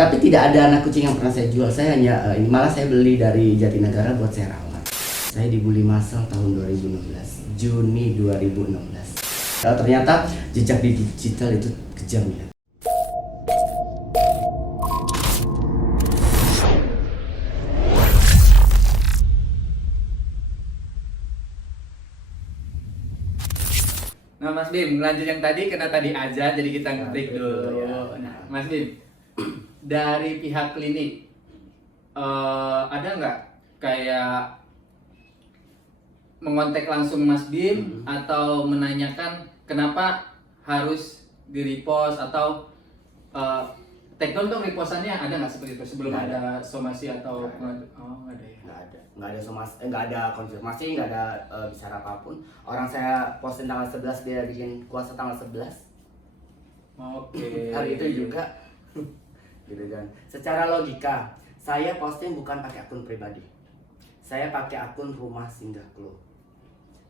Tapi tidak ada anak kucing yang pernah saya jual. Saya hanya ini malah saya beli dari Jatinegara buat saya rawat. Saya dibully massal tahun 2016, Juni 2016. Ternyata jejak digital itu kejam ya. Nah Mas Bim, lanjut yang tadi, karena tadi aja jadi kita ngetik dulu. Nah Mas Bim, dari pihak klinik ada nggak kayak mengontak langsung Mas Bim atau menanyakan kenapa harus di-repost atau take down dong repostannya, ada nggak seperti itu sebelum ada somasi atau nggak ada ya? Nggak ada somasi, nggak ada konfirmasi, nggak ada bicara apapun. Orang saya posting tanggal 11, dia bikin kuasa tanggal 11. Oke. Hari itu juga gitu kan. Secara logika, saya posting bukan pakai akun pribadi. Saya pakai akun Rumah Singgah Klo.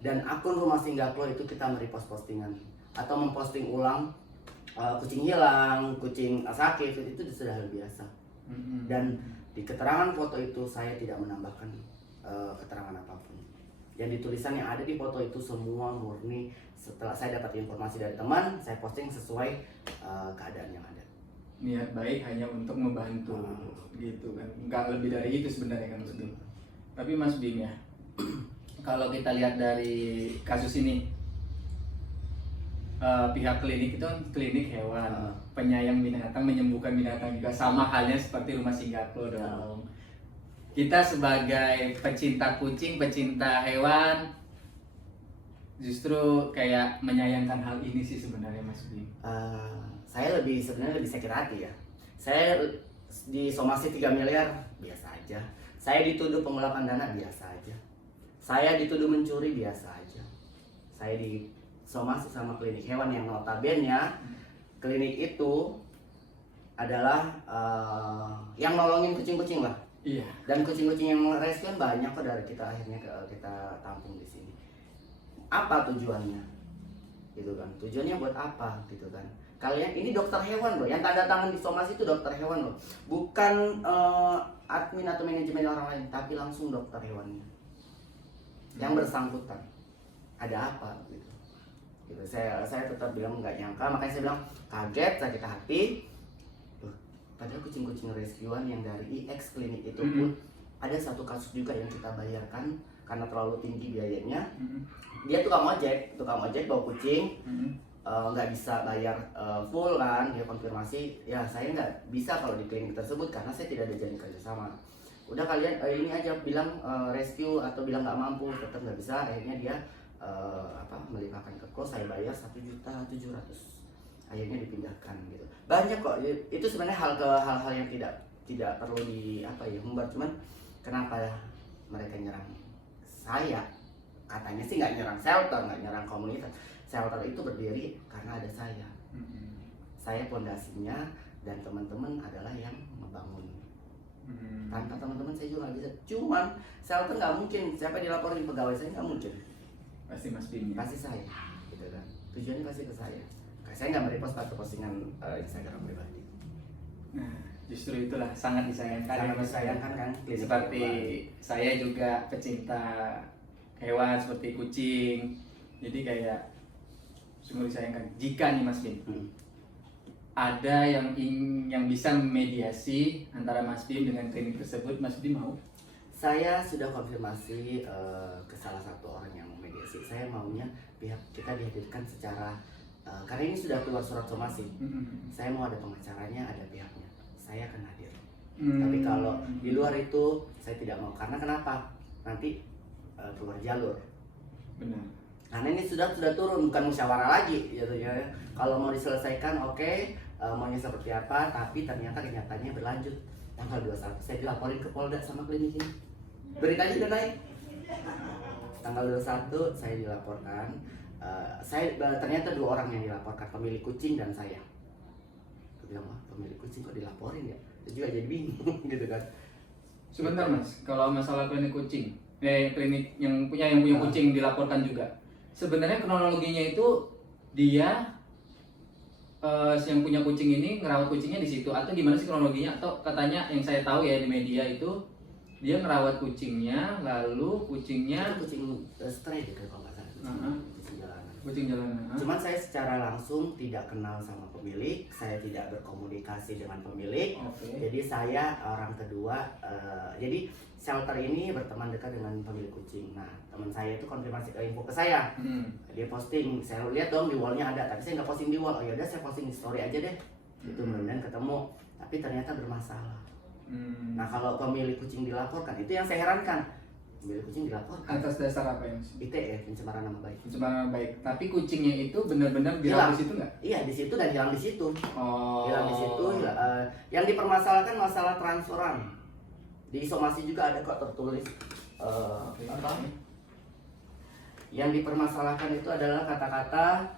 Dan akun Rumah Singgah Klo itu kita merepost postingan atau memposting ulang kucing hilang, kucing sakit, itu sudah hal biasa. Dan di keterangan foto itu saya tidak menambahkan keterangan apapun. Yang ditulisan yang ada di foto itu semua murni setelah saya dapat informasi dari teman, saya posting sesuai keadaan yang ada. Niat baik hanya untuk membantu gitu kan, nggak lebih dari itu sebenarnya kan Mas Bim. Tapi Mas Bim ya, kalau kita lihat dari kasus ini, pihak klinik itu kan klinik hewan, penyayang binatang, menyembuhkan binatang juga, sama halnya seperti Rumah Singgah Klo dong. Kita sebagai pecinta kucing, pecinta hewan, justru kayak menyayangkan hal ini sih sebenarnya Mas Bim. Saya sebenarnya lebih sakit hati ya. Saya disomasi 3 miliar biasa aja. Saya dituduh penggelapan dana biasa aja. Saya dituduh mencuri biasa aja. Saya disomasi sama klinik hewan yang notabene klinik itu adalah yang nolongin kucing-kucing lah. Iya. Dan kucing-kucing yang rescue banyak kok dari kita akhirnya kita tampung di sini. Apa tujuannya? Gitu kan. Tujuannya buat apa gitu kan? Kalian ini dokter hewan loh, yang tanda tangan di somasi itu dokter hewan loh, bukan admin atau manajemen orang lain, tapi langsung dokter hewannya yang bersangkutan. Ada apa gitu? Gitu. Saya tetap bilang nggak nyangka, makanya saya bilang kaget, sakit hati. Padahal kucing-kucing rescuean yang dari IX klinik itu pun ada satu kasus juga yang kita bayarkan karena terlalu tinggi biayanya. Dia tukang ojek bawa kucing, nggak bisa bayar full kan, dia konfirmasi, ya saya nggak bisa kalau di klinik tersebut karena saya tidak ada janji kerjasama. Udah kalian ini aja bilang rescue atau bilang nggak mampu, tetap nggak bisa. Akhirnya dia melimpahkan ke kos, saya bayar 1.700.000, akhirnya dipindahkan gitu. Banyak kok itu sebenarnya hal-hal yang tidak perlu humbar, cuman kenapa mereka nyerang saya? Katanya sih nggak nyerang shelter, nggak nyerang komunitas. Shelter itu berdiri karena ada saya. Saya pondasinya dan teman-teman adalah yang membangun. Tanpa teman-teman saya juga nggak bisa. Cuman shelter nggak mungkin. Siapa dilaporin pegawai saya nggak mungkin. Pasti Mas Bim. Pasti saya, gitu kan. Tujuannya pasti ke saya. Saya nggak merepost pakai postingan Instagram pribadi. Nah, justru itulah sangat disayangkan. Sangat disayangkan kan. Seperti saya juga pecinta hewan seperti kucing. Jadi kayak sungguh disayangkan. Jika nih Mas Bim, ada yang bisa mediasi antara Mas Bim dengan klinik tersebut, Mas Bim mau? Saya sudah konfirmasi ke salah satu orang yang memediasi. Saya maunya pihak kita dihadirkan secara karena ini sudah keluar surat somasi. Saya mau ada pengacaranya, ada pihaknya. Saya akan hadir. Tapi kalau di luar itu saya tidak mau. Karena kenapa? Nanti keluar jalur. Benar. Karena ini sudah turun, bukan musyawarah lagi gitu ya. Kalau mau diselesaikan oke, maunya seperti apa, tapi ternyata kenyataannya berlanjut. Tanggal 21 saya dilaporin ke Polda sama klinik ini. Beritanya udah naik. Tanggal 21 saya dilaporkan. Ternyata 2 orang yang dilaporkan, pemilik kucing dan saya. Aku bilang, wah pemilik kucing kok dilaporin ya? Itu juga jadi bingung gitu kan. Sebentar Mas, kalau masalah klinik kucing, klinik yang punya kucing dilaporkan juga. Sebenarnya kronologinya itu dia yang punya kucing ini ngerawat kucingnya di situ atau gimana sih kronologinya? Atau katanya yang saya tahu ya di media itu dia ngerawat kucingnya, lalu kucingnya Itu kucing stray gitu kalau nggak salah. Kucing jalanan. kucing jalanan. Cuman saya secara langsung tidak kenal sama pemilik, saya tidak berkomunikasi dengan pemilik. Oke. Jadi saya orang kedua. Jadi shelter ini berteman dekat dengan pemilik kucing. Nah, teman saya itu konfirmasi info ke saya. Dia posting, saya lihat dong di wallnya ada, tapi saya nggak posting di wall. Oh yaudah saya posting di story aja deh. Itu mudah-mudahan ketemu, tapi ternyata bermasalah. Nah kalau pemilik kucing dilaporkan, itu yang saya herankan. Pemilik kucing dilaporkan. Atas dasar apa ya Mas? ITE, pencemaran nama baik. Pencemaran nama baik. Tapi kucingnya itu benar-benar Hilang. dirawat di situ nggak? Iya di situ dan hilang di situ. Oh. Hilang di situ. Yang dipermasalahkan masalah transferan. Di somasi juga ada kok tertulis. Oke. Apa? Yang dipermasalahkan itu adalah kata-kata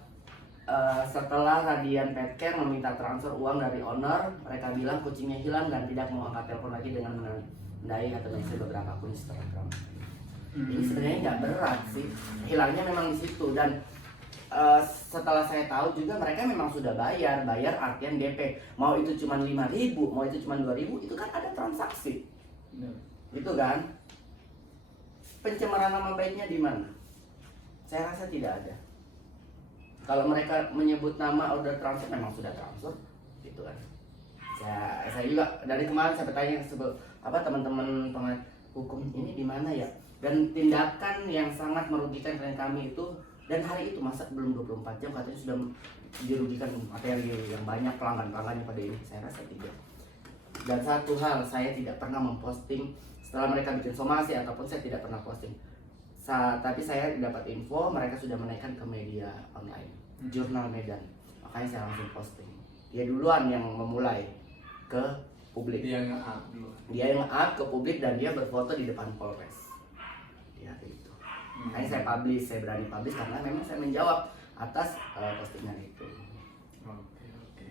setelah Radian Pet Care meminta transfer uang dari owner, mereka bilang kucingnya hilang dan tidak mau angkat telepon lagi dengan menandai atau mengisi beberapa akun Instagram. Ini sebenarnya nggak berat sih, hilangnya memang di situ. Dan setelah saya tahu juga mereka memang sudah bayar artian DP. Mau itu cuma 5.000, mau itu cuma 2.000, itu kan ada transaksi. Benar. Gitu kan? Pencemaran nama baiknya di mana? Saya rasa tidak ada. Kalau mereka menyebut nama order transfer, memang sudah transfer, gitu kan? Saya juga dari kemarin saya bertanya teman-teman pengamat hukum ini di mana ya? Dan tindakan yang sangat merugikan klien kami itu, dan hari itu masa belum 24 jam katanya sudah dirugikan materi yang banyak pelanggan-pelanggannya pada ini. Saya rasa tidak. Dan satu hal, saya tidak pernah memposting setelah mereka bikin somasi ataupun saya tidak pernah posting. Tapi saya dapat info mereka sudah menaikkan ke media online, Jurnal Medan. Makanya saya langsung posting. Dia duluan yang memulai ke publik. Dia nge-up dulu. Dia yang up ke publik dan dia berfoto di depan Polres. Ya gitu. Makanya saya publish, saya berani publish karena memang saya menjawab atas postingan itu. Oke.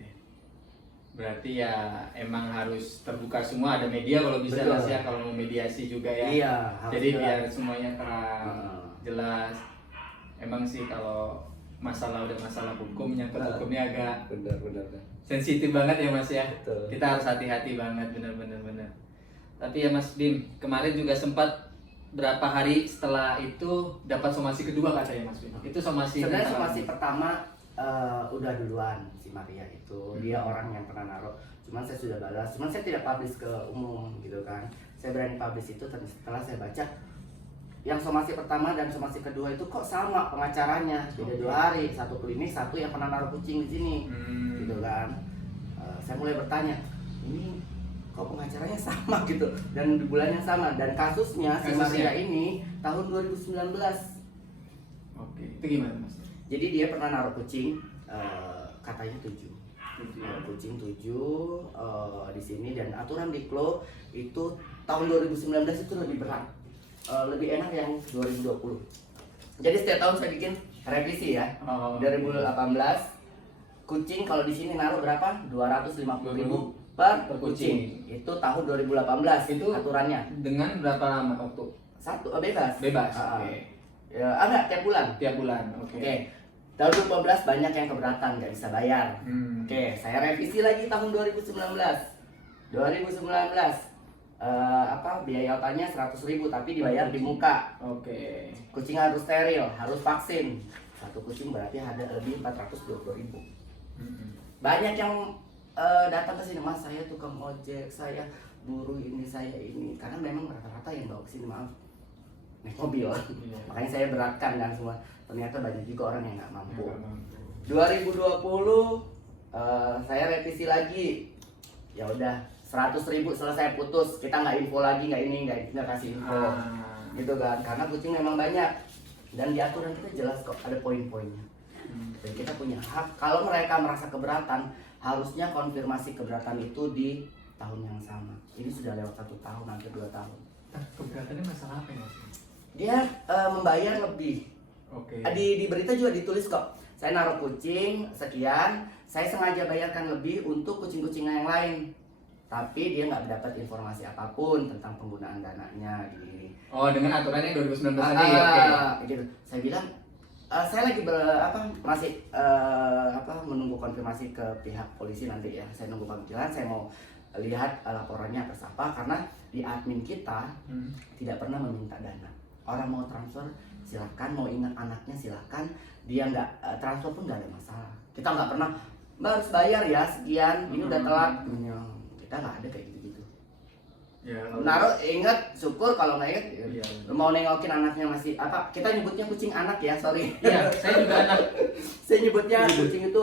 Berarti ya emang harus terbuka semua, ada media kalau bisa Betul. Mas ya, kalau mau mediasi juga ya. Iya, harus Jadi jelas. biar semuanya terang, jelas. Emang sih kalau masalah udah masalah hukum, nyangkut hukumnya agak Benar. sensitif banget ya Mas ya. Betul. Kita harus hati-hati banget, benar. Tapi ya Mas Bim, kemarin juga sempat berapa hari setelah itu dapat somasi kedua katanya Mas Bim. Itu somasi Sebenarnya tentang somasi pertama udah duluan si Maria itu. Dia orang yang pernah naruh. Cuman saya sudah balas. Cuman saya tidak publish ke umum gitu kan. Saya berani publish itu setelah saya baca yang somasi pertama dan somasi kedua itu kok sama pengacaranya. Beda 2 hari, satu klinik, satu yang pernah naruh kucing di sini. Gitu kan. Saya mulai bertanya, ini kok pengacaranya sama gitu dan di bulan yang sama dan kasusnya si Maria ini tahun 2019. Oke. Itu gimana Mas? Jadi dia pernah naruh kucing, katanya 7 kucing 7 di sini, dan aturan di Klo itu tahun 2019 itu lebih berat, lebih enak yang 2020. Jadi setiap tahun saya bikin revisi ya. 2018 kucing kalau di sini naruh berapa? 250.000 per kucing. Itu tahun 2018 Itu aturannya. Dengan berapa lama waktu? Bebas. Bebas. Oke. Oke. Enggak, tiap bulan. Tiap bulan. Oke. Oke. Tahun 2015 banyak yang keberatan, nggak bisa bayar. Oke, saya revisi lagi tahun 2019. Biaya otanya 100.000 tapi dibayar di muka. Oke. Kucing harus steril, harus vaksin. Satu kucing berarti ada lebih 420.000. Banyak yang datang ke sini, Mas, saya tukang ojek, saya buruh ini, saya ini. Karena memang rata-rata yang bawa ke sini, maaf, naik mobil. Makanya saya beratkan dan semua. Ternyata banyak juga orang yang nggak mampu. 2020 saya revisi lagi. Ya udah 100.000 selesai putus. Kita nggak info lagi, nggak kasih info. Gitu kan. Karena kucing memang banyak. Dan di aturan kita jelas kok ada poin-poinnya. Dan kita punya hak. Kalau mereka merasa keberatan, harusnya konfirmasi keberatan itu di tahun yang sama. Ini sudah lewat 1 tahun, hampir 2 tahun. Keberatannya masalah apa ya Mas? Dia membayar lebih. Oke. Di berita juga ditulis kok, saya naruh kucing sekian, saya sengaja bayarkan lebih untuk kucing-kucing yang lain, tapi dia nggak dapat informasi apapun tentang penggunaan dananya. Oh, dengan aturannya 2019 tadi. Oke. Gitu. Saya bilang Saya lagi masih menunggu konfirmasi ke pihak polisi nanti ya. Saya nunggu panggilan, saya mau lihat laporannya atas apa, karena di admin kita tidak pernah meminta dana. Orang mau transfer silakan, mau ingat anaknya silakan, dia nggak transfer pun nggak ada masalah. Kita nggak pernah, Mbak harus bayar ya sekian, ini udah telat. Kita nggak ada kayak gitu-gitu. Ya, Naruh ingat, syukur. Kalau nggak ingat Iya. mau nengokin anaknya masih apa, kita nyebutnya kucing anak ya, sorry. Iya, saya juga anak. Saya nyebutnya kucing itu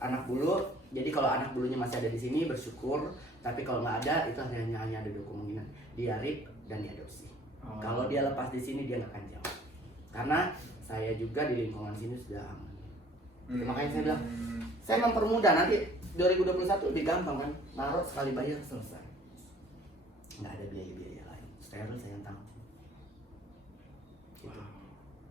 anak bulu. Jadi kalau anak bulunya masih ada di sini bersyukur, tapi kalau nggak ada itu hanya ada dua kemungkinan, dia rip dan diadopsi. Kalau dia lepas di sini dia nggak akan jauh, karena saya juga di lingkungan sini sudah aman. Makanya saya bilang saya mempermudah, nanti 2021 lebih gampang kan, naruh sekali bayar selesai, nggak ada biaya-biaya lain, steril saya yang tanggung. Gitu.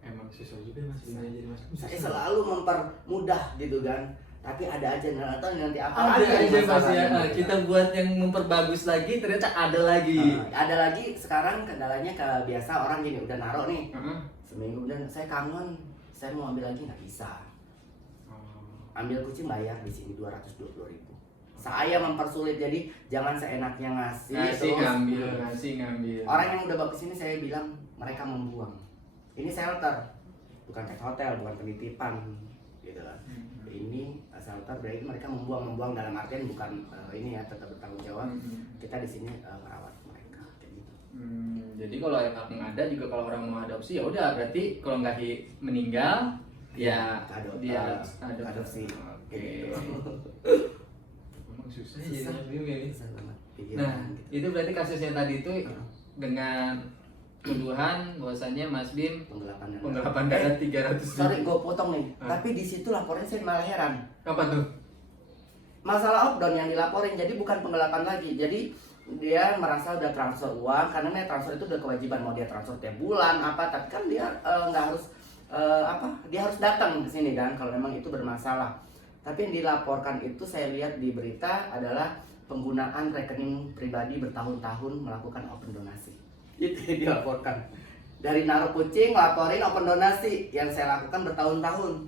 Emang susah juga Mas Bim jadi Mas. Saya selalu mempermudah gitu kan, tapi ada aja nggak tahu nanti apa Ada yang aja Mas masalahnya ya. gitu kan. Kita buat yang memperbagus lagi, ternyata ada lagi. Ada lagi sekarang kendalanya biasa orang gini, udah naruh nih seminggu, dan saya kangen, saya mau ambil lagi nggak bisa. Ambil kucing bayar di sini 220.000. Saya mempersulit, jadi jangan seenaknya ngasih terus. ngambil. Orang yang udah bawa kesini saya bilang mereka membuang. Ini shelter, bukan kayak hotel, bukan penitipan gitu kan. Ini shelter berarti mereka membuang dalam artian bukan ini ya, tetap bertanggung jawab. Kita di sini merawat mereka kayak gitu. Jadi kalau yang ada juga, kalau orang mau adopsi ya udah, berarti kalau nggak meninggal ya dia adopsi. Oke. Emang susah ya jadi Mas Bim ya. Susah banget pikiran Nah, gitu. itu berarti kasusnya tadi itu dengan tuduhan bahwasanya Mas Bim penggelapan dana 300.000. Sorry, gue potong nih. Tapi di situ laporannya saya malah heran. Apa tuh? Masalah outbound yang dilaporin, jadi bukan penggelapan lagi. Jadi dia merasa udah transfer uang, karena transfer itu udah kewajiban, mau dia transfer tiap bulan apa, tapi kan dia nggak harus dia harus datang ke sini kan kalau memang itu bermasalah. Tapi yang dilaporkan itu saya lihat di berita adalah penggunaan rekening pribadi bertahun-tahun melakukan open donasi. Itu yang dilaporkan. Dari naruh kucing laporin open donasi yang saya lakukan bertahun-tahun.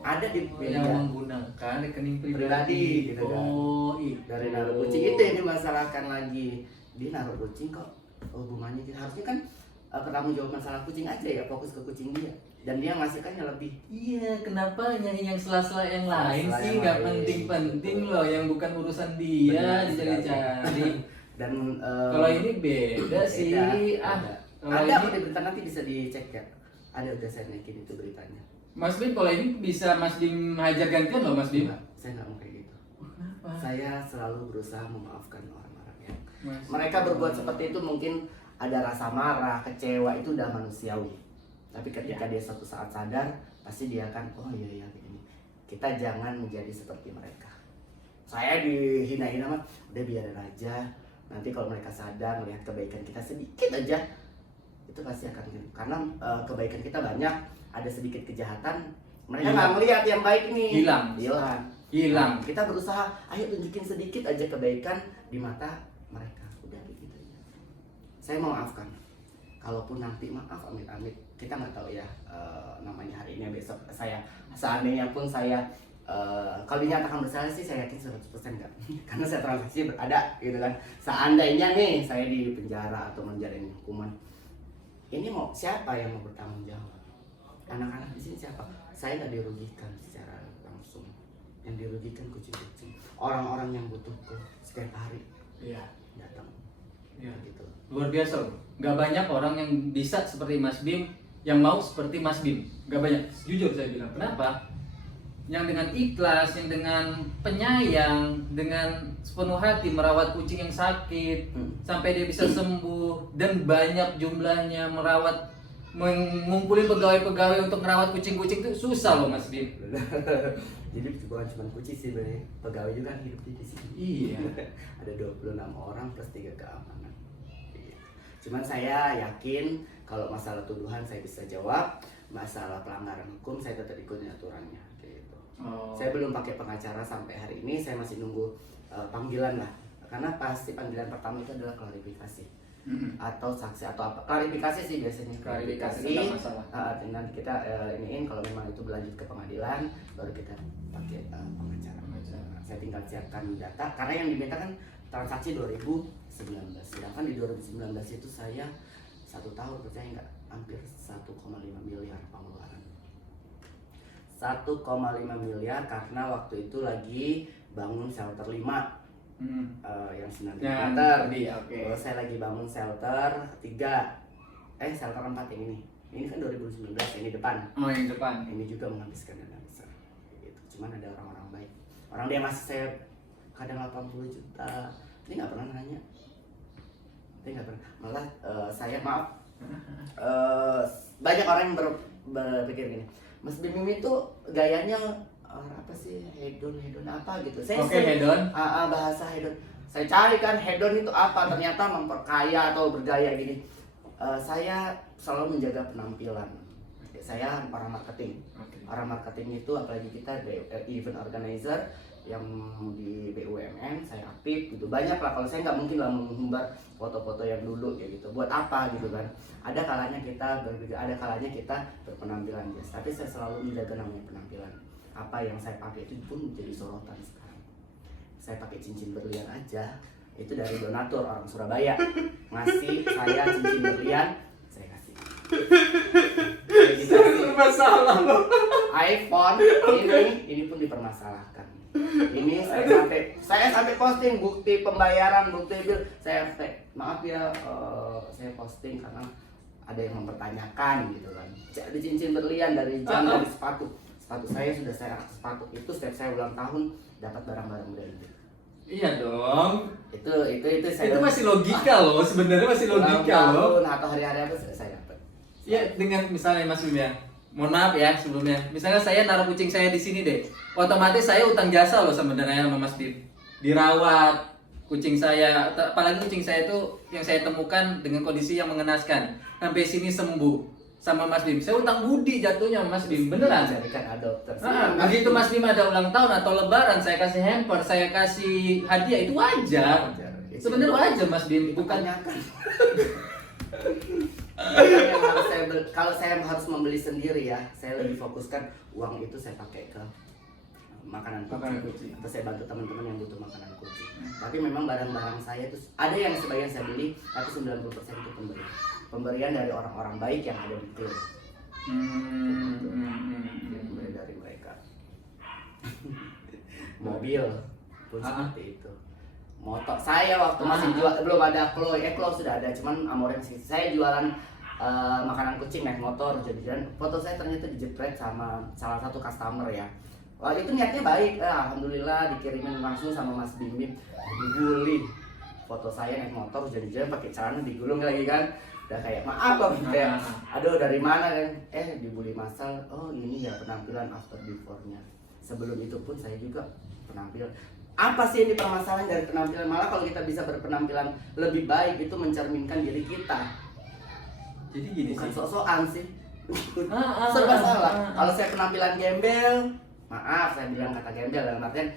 Ada di yang menggunakan rekening pribadi gitu kan. Itu. Dari naruh kucing itu yang dimasalahkan lagi. Dia naruh kucing kok hubungannya harusnya kan bertanggung jawab masalah kucing aja ya, fokus ke kucing dia. Dan dia ngasihkannya lebih. Iya, kenapa nyari yang sela-sela yang lain sih? yang Nggak lain. penting-penting loh, yang bukan urusan dia Benar dicari-cari. Dan Kalau ini beda sih. Kalau ada ini- apa di berita, nanti bisa dicek ya. Ada, udah saya naikin itu beritanya. Mas Bim, kalau ini bisa Mas Bim hajar gantian loh Mas Bim. Enggak, saya nggak mau kayak gitu. Kenapa? Saya selalu berusaha memaafkan orang-orang yang Mas mereka berbuat seperti itu. Mungkin ada rasa marah, kecewa, itu udah manusiawi. Tapi ketika dia suatu saat sadar, pasti dia akan, oh iya begini. Kita jangan menjadi seperti mereka. Saya dihina-hina mah, udah biarin aja. Nanti kalau mereka sadar melihat kebaikan kita sedikit aja, itu pasti akan gitu. Karena kebaikan kita banyak, ada sedikit kejahatan, mereka nggak melihat yang baik ini. Hilang. Kita berusaha, ayo tunjukin sedikit aja kebaikan di mata mereka. Udah begitu aja. Saya mau maafkan. Kalaupun nanti maaf amit-amit, kita nggak tahu ya namanya hari ini besok. Saya seandainya pun saya kalau dinyatakan bersalah sih saya yakin 100% enggak. Karena saya transaksi ada gitu kan. Seandainya nih saya di penjara atau menjalani hukuman, ini mau siapa yang mau bertanggung jawab? Anak-anak di sini siapa? Saya nggak dirugikan secara langsung. Yang dirugikan kucing-kucing, orang-orang yang butuhku setiap hari datang. Gitu. Luar biasa loh. Gak banyak orang yang bisa seperti Mas Bim, yang mau seperti Mas Bim. Gak banyak. Jujur saya bilang. Kenapa? Yang dengan ikhlas, yang dengan penyayang, dengan sepenuh hati merawat kucing yang sakit sampai dia bisa sembuh, dan banyak jumlahnya merawat, mengumpulin pegawai-pegawai untuk merawat kucing-kucing itu susah loh Mas Bim. Jadi bukan cuma kucing sih, pegawai juga kan hidup di sini. Iya. Ada 26 orang plus 3 keamanan. Cuman saya yakin kalau masalah tuduhan saya bisa jawab, masalah pelanggaran hukum saya tetap ikutin aturannya gitu. Saya belum pakai pengacara sampai hari ini, saya masih nunggu panggilan lah. Karena pasti panggilan pertama itu adalah klarifikasi. atau saksi atau apa, klarifikasi sih biasanya, Klarifikasi tentang masalah. nanti kita iniin kalau memang itu berlanjut ke pengadilan baru kita pakai pengacara. Saya tinggal siapkan data karena yang diminta kan transaksi 2019, sedangkan di 2019 itu saya 1 tahun, percaya nggak, hampir 1,5 miliar pengeluaran. 1,5 miliar karena waktu itu lagi bangun shelter 5 yang 9 meter. Terus saya lagi bangun shelter 3, shelter 4 yang ini kan 2019, ini depan. Yang depan. Ini juga menghabiskan dana besar gitu. Cuman ada orang-orang baik, orang dia masih saya kadang 80 juta, ini nggak pernah nanya, ini nggak pernah, malah saya maaf, banyak orang yang berpikir gini, Mas Bim itu gayanya apa sih, hedon apa gitu. Saya hedon. Bahasa hedon. Saya cari kan hedon itu apa, ternyata memperkaya atau bergaya gini. Saya selalu menjaga penampilan. Saya orang marketing. Orang marketing itu apalagi kita event organizer yang di BUMN, saya aktif gitu. Banyak lah, kalau saya nggak mungkin lah mengumbar foto-foto yang dulu ya gitu. Buat apa gitu kan? Ada kalanya kita berpenampilan biasa, tapi saya selalu menjaga namanya penampilan. Apa yang saya pakai itu pun menjadi sorotan sekarang. Saya pakai cincin berlian aja, itu dari donatur orang Surabaya, ngasih saya cincin berlian, saya kasih. Masalah loh. iPhone ini pun dipermasalahkan. Ini saya sampai posting bukti pembayaran, bukti bill. Saya maaf ya, saya posting karena ada yang mempertanyakan gitu kan. Jadi cincin berlian dari jam, dari sepatu saya sudah saya sepatu itu setiap saya ulang tahun dapat barang-barang branded. Iya dong. Itu saya. Itu masih logika loh, sebenarnya masih logika loh. Atau hari-hari apa saya dapat. Iya, dengan misalnya Mas Bim ya. Mohon maaf ya sebelumnya. Misalnya saya naruh kucing saya di sini deh. Otomatis saya utang jasa loh sebenarnya sama Mas Bim. Dirawat kucing saya, apalagi kucing saya itu yang saya temukan dengan kondisi yang mengenaskan. Sampai sini sembuh sama Mas Bim. Saya utang budi jatuhnya sama Mas Bim, beneran. Saya kan adopter. Begitu Mas Bim ada ulang tahun atau lebaran, saya kasih hamper, saya kasih hadiah, itu wajar. Sebenarnya wajar Mas Bim, bukannya kalau saya harus membeli sendiri ya, saya lebih fokuskan uang itu saya pakai ke makanan kucing. Atau saya bantu teman-teman yang butuh makanan kucing. Tapi memang barang-barang saya itu ada yang sebagian saya beli, tapi 90% itu pemberian dari orang-orang baik yang ada di klub. Pemberian dari mereka. Mobil pun seperti itu. Motor saya waktu masih jual, belum ada Chloe sudah ada, cuman Amore masih. Saya jualan makanan kucing, naik motor, jadi foto saya ternyata dijepret sama salah satu customer ya. Wah, itu niatnya baik, alhamdulillah dikirimin langsung sama Mas Bim, dibully. Foto saya naik motor jadi pakai celana digulung lagi kan. Udah kayak maaf bang, kayak aduh dari mana kan, dibully masal. Oh ini ya penampilan after before-nya. Sebelum itu pun saya juga penampilan. Apa sih yang dipermasalahan dari penampilan? Malah kalau kita bisa berpenampilan lebih baik itu mencerminkan diri kita. Jadi gini bukan sih. sok-sokan sih. Serba salah. Kalau saya penampilan gembel, maaf saya bilang kata gembel dalam artian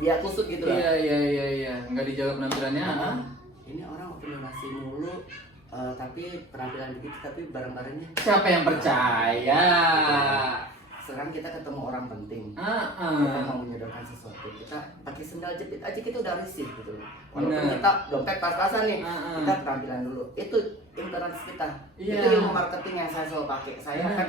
dia kusut gitu lah. Iya. Nggak dijaga penampilannya. Ini orang optimasi mulu, tapi penampilan begitu, tapi barang-barangnya. Siapa yang percaya? Sekarang kita ketemu orang penting, kita mau menyodorkan sesuatu, kita pakai sendal jepit aja kita udah risih gitu. Walaupun kita dompet pas-pasan nih, kita penampilan dulu. Itu interaksi kita. Itu ilmu marketing yang saya selalu pakai. Saya akan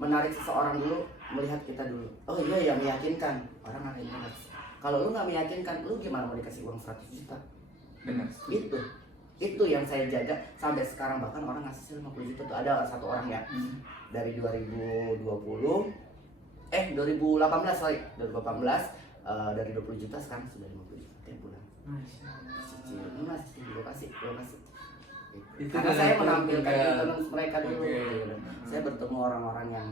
menarik seseorang dulu, melihat kita dulu. Oh iya ya, meyakinkan. Orang akan interaksi. Kalau lu nggak meyakinkan, lu gimana mau dikasih uang 100 juta? Benar. Itu yang saya jaga sampai sekarang. Bahkan orang ngasih 50 juta tuh ada satu orang ya dari 2018 dari 20 juta sekarang sudah 50 juta tiap bulan. Masih lokasi. Itu karena saya menampilkan influence mereka dulu. Saya bertemu orang-orang yang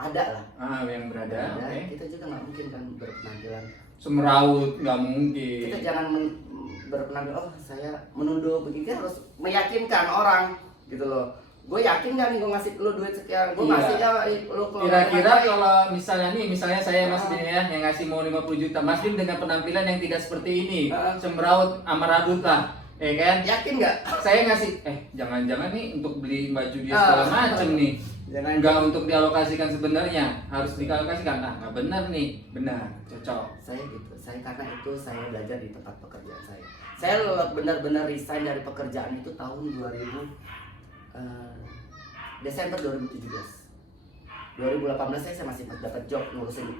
ada lah. Yang berada. Kita juga nggak mungkin kan berpenampilan semeraut, nggak mungkin. Kita jangan berpenampilan saya menunduk begitu, harus meyakinkan orang gitu loh. gue yakin gak nih gue ngasih lu duit sekian, gue Iya. ngasih ya lu kalau Kira-kira kalau misalnya saya Mas Bin ya yang ngasih mau 50 juta, Mas Bin dengan penampilan yang tidak seperti ini, semeraut amaradut lah, ya kan? yakin nggak? Saya ngasih, jangan-jangan nih untuk beli baju dia segala macem nih, Jangan. nggak untuk dialokasikan sebenarnya, harus dialokasikan. Nah, nggak benar nih, benar, cocok. Saya gitu, saya karena itu saya belajar di tempat pekerjaan saya. Saya benar-benar resign dari pekerjaan itu tahun 2000 Desember 2017. 2018 saya masih dapat job ngurusin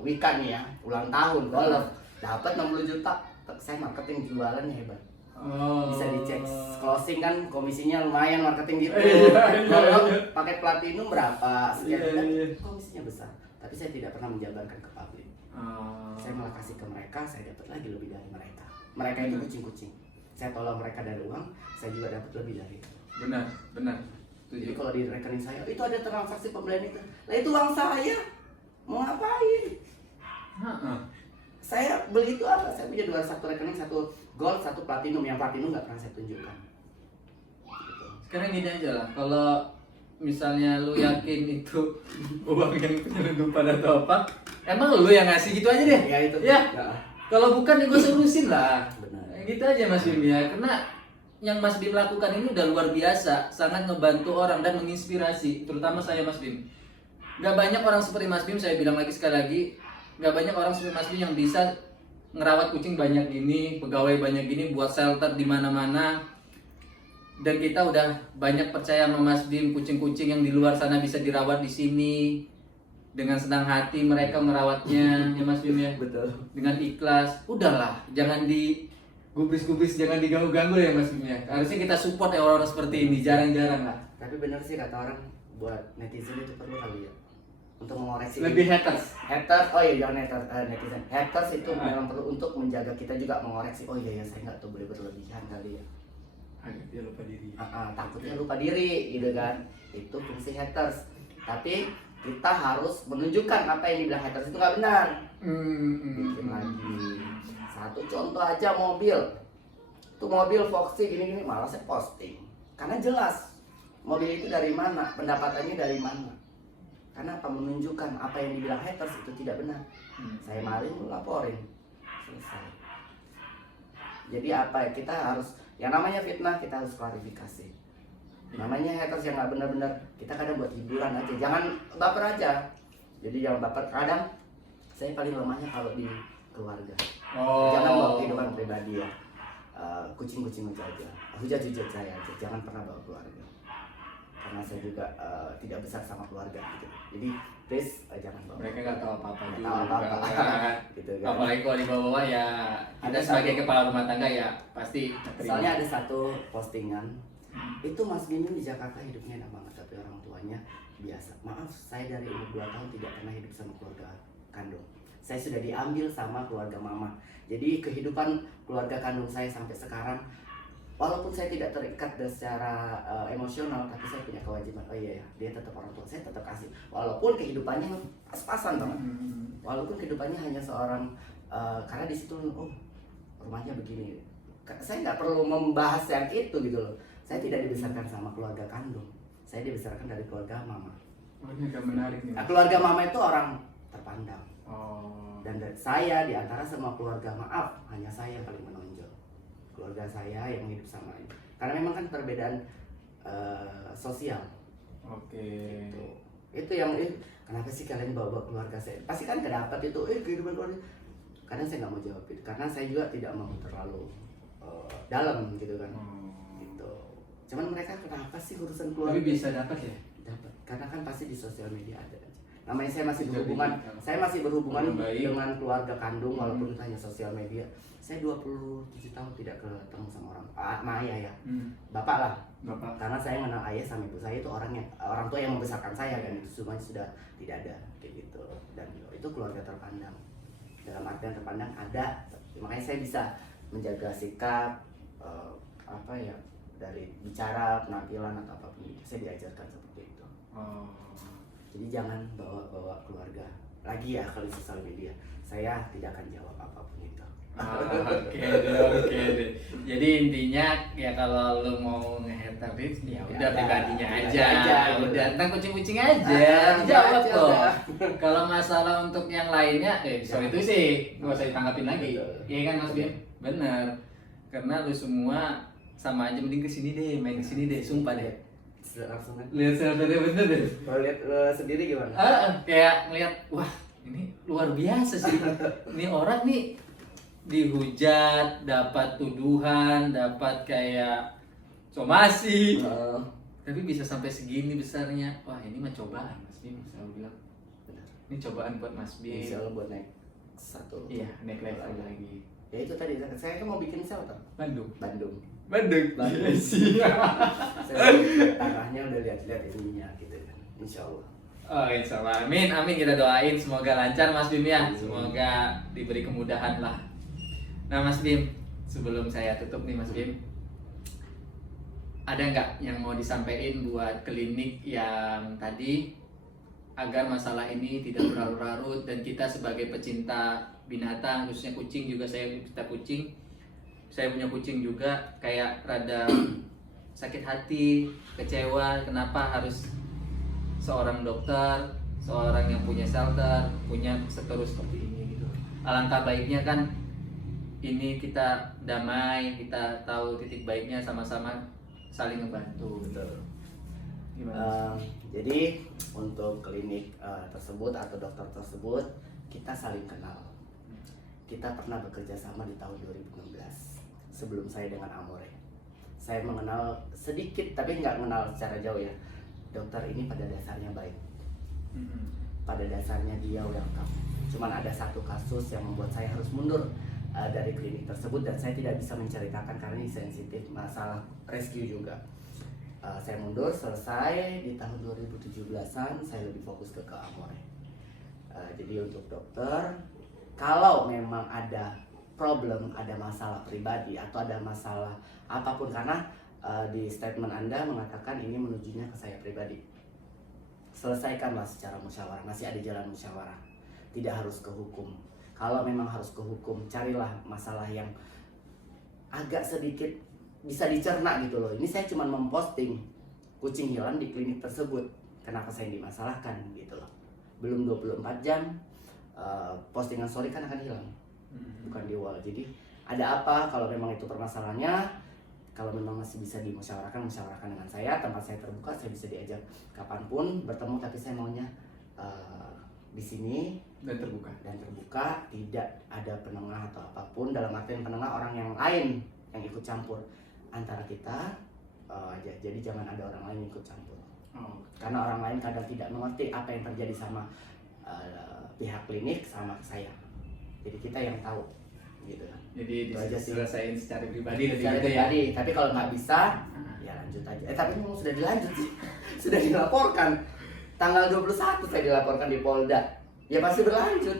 Wika nih ya, ulang tahun golf, dapat 60 juta. Saya marketing jualannya hebat. Oh. Bisa dicek closing kan komisinya lumayan marketing gitu. Iya. Kalau pakai platinum berapa sekian, Iya. komisinya besar. Tapi saya tidak pernah menjabarkan ke publik. Oh. Saya malah kasih ke mereka, saya dapat lagi lebih dari mereka. Mereka itu kucing-kucing. Saya tolong mereka dari uang, saya juga dapat lebih dari itu. Benar. Jadi kalau di rekening saya, itu ada transaksi pembelian itu. Lah itu uang saya. Mau ngapain? Saya beli itu apa? Saya punya satu rekening, satu gold, satu platinum. Yang platinum nggak pernah saya tunjukkan. Gitu. Sekarang gini aja lah, kalau misalnya lu yakin itu uang yang penyelundupan atau apa, emang lu yang ngasih gitu aja deh. Ya itu. Ya. Nggak. Kalau bukan ya gue urusin lah. Benar. Gitu aja Mas Bim ya, karena yang Mas Bim lakukan ini udah luar biasa, sangat ngebantu orang dan menginspirasi, terutama saya Mas Bim. Gak banyak orang seperti Mas Bim, saya bilang lagi sekali lagi, gak banyak orang seperti Mas Bim yang bisa ngerawat kucing banyak gini, pegawai banyak gini, buat shelter di mana-mana. Dan kita udah banyak percaya sama Mas Bim, kucing-kucing yang di luar sana bisa dirawat di sini dengan senang hati mereka merawatnya, ya Mas Bim ya. Betul. Dengan ikhlas. Udahlah, jangan digubris-gubris, jangan diganggu-ganggu ya Mas Bim ya. Harusnya kita support ya orang-orang seperti ini, jarang-jarang lah. Tapi benar sih kata orang, buat netizen itu perlu kali ya untuk mengoreksi. Lebih haters. Haters, oh iya jangan netizen. Haters itu memang perlu untuk menjaga kita juga mengoreksi. Oh iya ya saya nggak tahu boleh berlebihan kali ya. Agak dia lupa diri. Takutnya lupa diri gitu kan. Itu fungsi haters. Tapi kita harus menunjukkan apa yang dibilang haters itu nggak benar. Bikin lagi. Satu contoh aja mobil. Itu mobil Foxy gini-gini malah saya posting. Karena jelas mobil itu dari mana, pendapatannya dari mana. Karena apa? Menunjukkan apa yang dibilang haters itu tidak benar. Saya maling, lu laporin. Selesai. Jadi apa ya, kita harus, yang namanya fitnah kita harus klarifikasi. Namanya haters yang nggak benar-benar, kita kadang buat hiburan aja, jangan baper aja. Jadi jangan baper. Kadang saya paling lemahnya kalau di keluarga. Jangan bawa kehidupan pribadi ya. Kucing-kucing aja, hujat-hujat saya aja, jangan pernah bawa keluarga. Karena saya juga tidak besar sama keluarga gitu. Jadi please jangan bawa. Mereka nggak tahu apa-apa Nggak juga. tahu apa-apa. Kan. Gitu kan. Apalagi kalau dibawa ya kita Ada sebagai satu- kepala rumah tangga ya pasti terima. Soalnya ada satu postingan, itu Mas Bim di Jakarta hidupnya enak banget, tapi orang tuanya biasa. Maaf, saya dari umur 2 tahun tidak pernah hidup sama keluarga kandung. Saya sudah diambil sama keluarga mama. Jadi kehidupan keluarga kandung saya sampai sekarang, walaupun saya tidak terikat secara emosional, tapi saya punya kewajiban. Oh iya ya, dia tetap orang tua, saya tetap kasih. Walaupun kehidupannya pas-pasan banget. Walaupun kehidupannya hanya seorang, karena di situ, oh rumahnya begini. Saya nggak perlu membahas yang itu gitu loh. Saya tidak dibesarkan sama keluarga kandung. Saya dibesarkan dari keluarga mama. Oh, ini agak menarik nih. Nah, keluarga mama itu orang terpandang. Oh. Dan saya di antara semua keluarga, maaf, hanya saya yang paling menonjol. Keluarga saya yang hidup sama ini. Karena memang kan perbedaan sosial. Oke. Itu yang kenapa sih kalian bawa keluarga saya? Pasti kan kedapat itu, kehidupan keluarga. Kadang saya nggak mau jawab itu, karena saya juga tidak mau terlalu dalam gitu kan. Gitu. Cuman mereka kenapa sih urusan keluarga? Tapi bisa dapat ya? Dapat, karena kan pasti di sosial media ada aja. Namanya saya masih Jadi, berhubungan baik. dengan keluarga kandung walaupun itu hanya sosial media. Saya 27 tahun tidak ketemu sama sama ayah ya. Bapak lah. Bapak. Karena saya mengenal ayah sama ibu saya itu orang tua yang membesarkan saya kan, itu semuanya sudah tidak ada kayak gitu. Dan itu keluarga terpandang. Dalam artian terpandang ada, makanya saya bisa menjaga sikap apa ya, dari bicara, penampilan atau apapun itu saya diajarkan seperti itu. Jadi jangan bawa keluarga lagi ya kalau di sosial media. Saya tidak akan jawab apapun itu. Oke deh. Jadi intinya ya kalau lu mau nge-head habis ya udah Ya, pribadinya pribadi aja. aja, Udah gitu. tentang kucing-kucing aja. Ah, Dijawab aja kok. udah. Kalau masalah untuk yang lainnya soal itu sih nggak usah ditanggapin lagi. Betul. Iya kan Mas Bim? Bener. Karena lu semua sama aja, mending kesini deh, main kesini deh, sumpah deh. Langsung kan. Lihat selfie bener deh. Kalau lihat sendiri gimana? Kayak ngeliat, wah ini luar biasa sih. Ini orang nih dihujat, dapat tuduhan, dapat kayak somasi, Heeh. tapi bisa sampai segini besarnya. Wah ini mah cobaan Mas Bim, saya bilang. Benar. Ini cobaan buat Mas Bim. Insya Allah buat naik satu. Iya, naik level lagi. Ya itu tadi saya kan mau bikin sel tuh. Bandung. Bandung. Bandung. Bandung. Iya. Saya arahnya udah lihat ininya gitu kan. Insya Allah. Oh insya Allah, amin, amin kita doain semoga lancar Mas Bim ya, semoga diberi kemudahan lah. Nah Mas Bim, sebelum saya tutup nih Mas Bim, ada nggak yang mau disampaikan buat klinik yang tadi agar masalah ini tidak berlarut-larut dan kita sebagai pecinta binatang khususnya kucing, juga saya pecinta kucing, saya punya kucing juga, kayak rada sakit hati, kecewa kenapa harus seorang dokter, seorang yang punya shelter, punya seterus seperti ini gitu. Alangkah baiknya kan ini kita damai, kita tahu titik baiknya, sama-sama saling ngebantu. Betul. Gimana? Jadi untuk klinik tersebut atau dokter tersebut kita saling kenal. Kita pernah bekerja sama di tahun 2016 sebelum saya dengan Amore. Saya mengenal sedikit tapi nggak mengenal secara jauh ya. Dokter ini pada dasarnya baik. Pada dasarnya dia welcome. Cuman ada satu kasus yang membuat saya harus mundur dari klinik tersebut dan saya tidak bisa menceritakan karena ini sensitif, masalah rescue juga. Saya mundur, selesai di tahun 2017-an saya lebih fokus ke Amore. Jadi untuk dokter, kalau memang ada problem, ada masalah pribadi atau ada masalah apapun, karena di statement Anda mengatakan ini menujunya ke saya pribadi, selesaikanlah secara musyawarah, masih ada jalan musyawarah, tidak harus ke hukum. Kalau memang harus ke hukum, carilah masalah yang agak sedikit bisa dicerna gitu loh. Ini saya cuma memposting kucing hilang di klinik tersebut, kenapa saya dimasalahkan gitu loh. Belum 24 jam postingan story kan akan hilang, bukan di wall. Jadi ada apa kalau memang itu permasalahannya, kalau memang masih bisa dimusyawarahkan, musyawarahkan dengan saya, tempat saya terbuka, saya bisa diajak kapanpun bertemu, tapi saya maunya di sini Dan terbuka. tidak ada penengah atau apapun, dalam artian penengah orang yang lain yang ikut campur antara kita aja. Jadi jangan ada orang lain yang ikut campur. Karena orang lain kadang tidak mengerti apa yang terjadi sama pihak klinik sama saya. Jadi kita yang tahu gitu. Jadi Itu aja sih. diselesain secara pribadi Secara gitu ya. pribadi, tapi kalau nggak bisa ya lanjut aja. Tapi memang sudah dilanjut sih. Sudah dilaporkan. Tanggal 21 saya dilaporkan di Polda. Ya pasti berlanjut.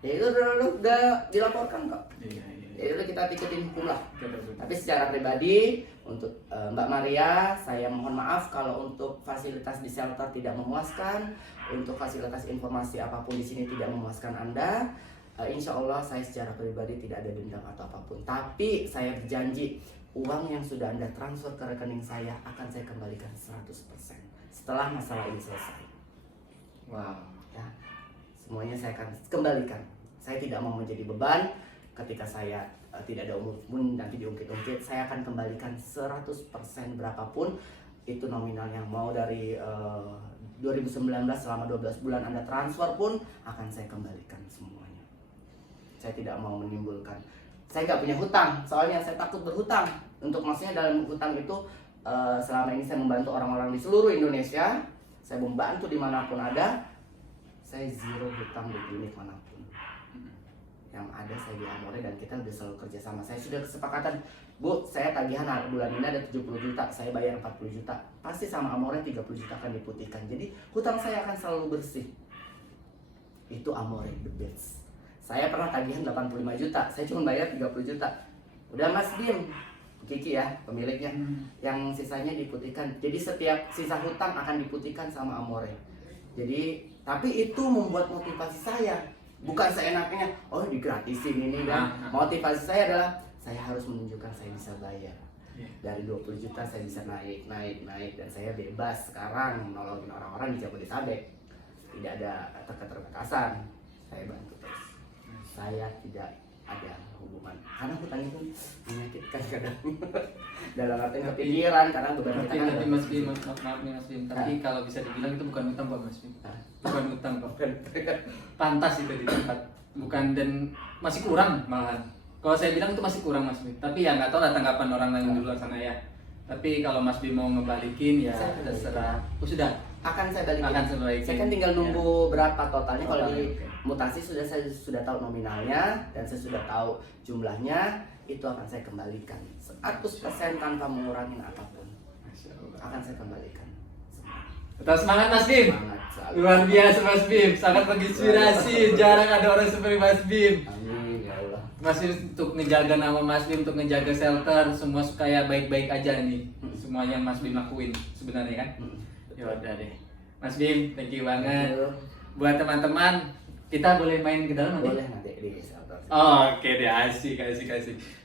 Ya itu udah dilaporkan kok. Iya. Ya itu kita tiketin hukum lah. Betul. Tapi secara pribadi untuk Mbak Maria, saya mohon maaf kalau untuk fasilitas di shelter tidak memuaskan, untuk fasilitas informasi apapun di sini tidak memuaskan Anda. Insya Allah saya secara pribadi tidak ada dendam atau apapun. Tapi saya berjanji uang yang sudah Anda transfer ke rekening saya akan saya kembalikan 100% setelah masalah ini selesai. Wow. Ya, semuanya saya akan kembalikan. Saya tidak mau menjadi beban. Ketika saya tidak ada umur pun nanti diungkit-ungkit, saya akan kembalikan 100% berapapun itu nominalnya. Mau dari 2019 selama 12 bulan Anda transfer pun akan saya kembalikan semuanya. Saya tidak mau menimbulkan, saya nggak punya hutang, soalnya saya takut berhutang. Untuk maksudnya dalam hutang itu selama ini saya membantu orang-orang di seluruh Indonesia, saya membantu dimanapun ada, saya zero hutang di klinik manapun. Yang ada saya di Amore dan kita udah selalu kerja sama. Saya sudah kesepakatan, Bu, saya tagihan bulan ini ada 70 juta, saya bayar 40 juta. Pasti sama Amore 30 juta akan diputihkan. Jadi hutang saya akan selalu bersih. Itu Amore the best. Saya pernah tagihan 85 juta, saya cuma bayar 30 juta. Udah Mas Bim, Kiki ya pemiliknya, yang sisanya diputihkan. Jadi setiap sisa hutang akan diputihkan sama Amore. Jadi tapi itu membuat motivasi saya. Bukan seenaknya, oh digratisin ini dan motivasi saya adalah saya harus menunjukkan saya bisa bayar. Dari 20 juta saya bisa naik dan saya bebas sekarang nolongin orang-orang di Jabodetabek. Tidak ada keterbatasan, saya bantu terus. Saya tidak ada hubungan karena hutang itu menyakitkan kadang. Dalam arti kepikiran karena beban kita kan. Tapi Mas Bim, maaf nih Mas Bim, tapi kalau bisa dibilang itu bukan utang kok Mas Bim. Bukan utang kok. Pantas itu di tempat. Bukan dan masih kurang malahan. Kalau saya bilang itu masih kurang Mas Bim. Tapi ya nggak tahu lah tanggapan orang lain di luar sana ya. Tapi kalau Mas Bim mau ngebalikin ya Saya sudah terserah. Oh sudah. Akan saya balikin. Akan saya balikin. Saya kan tinggal nunggu berapa totalnya. Kalau Totalnya, di oke. mutasi saya sudah tahu nominalnya dan saya sudah tahu jumlahnya, itu akan saya kembalikan 100% tanpa mengurangi apapun. Masya Allah. Akan saya kembalikan. Tetap semangat Mas Bim. Semangat selalu. Luar biasa Mas Bim, sangat menginspirasi. Jarang ada orang seperti Mas Bim. Amin ya Allah. Mas Bim untuk ngejaga nama Mas Bim, untuk ngejaga shelter, semua kayak baik-baik aja nih. Semuanya Mas Bim lakuin sebenarnya kan. Ya udah deh. Mas Bim, thank you banget. Thank you. Buat teman-teman, kita boleh main ke dalam nanti? Boleh nanti di shelter. Oke deh, asik.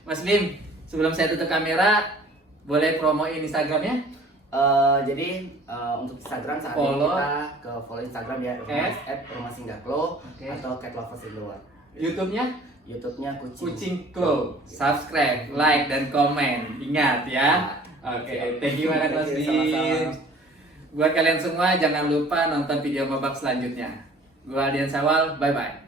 Mas Bim, sebelum saya tutup kamera, boleh promoin Instagramnya? Jadi untuk Instagram saat Follow. ini kita ke follow Instagram ya @rumahsinggahklo Oke. atau Cat Lovers in the World. YouTube-nya? YouTube-nya Kucing Klo. Subscribe, like, dan komen. Ingat ya. Oke, thank you banget Mas Thank you, Bim. sama-sama. Buat kalian semua jangan lupa nonton video babak selanjutnya. Gua Adian Sawal, bye bye.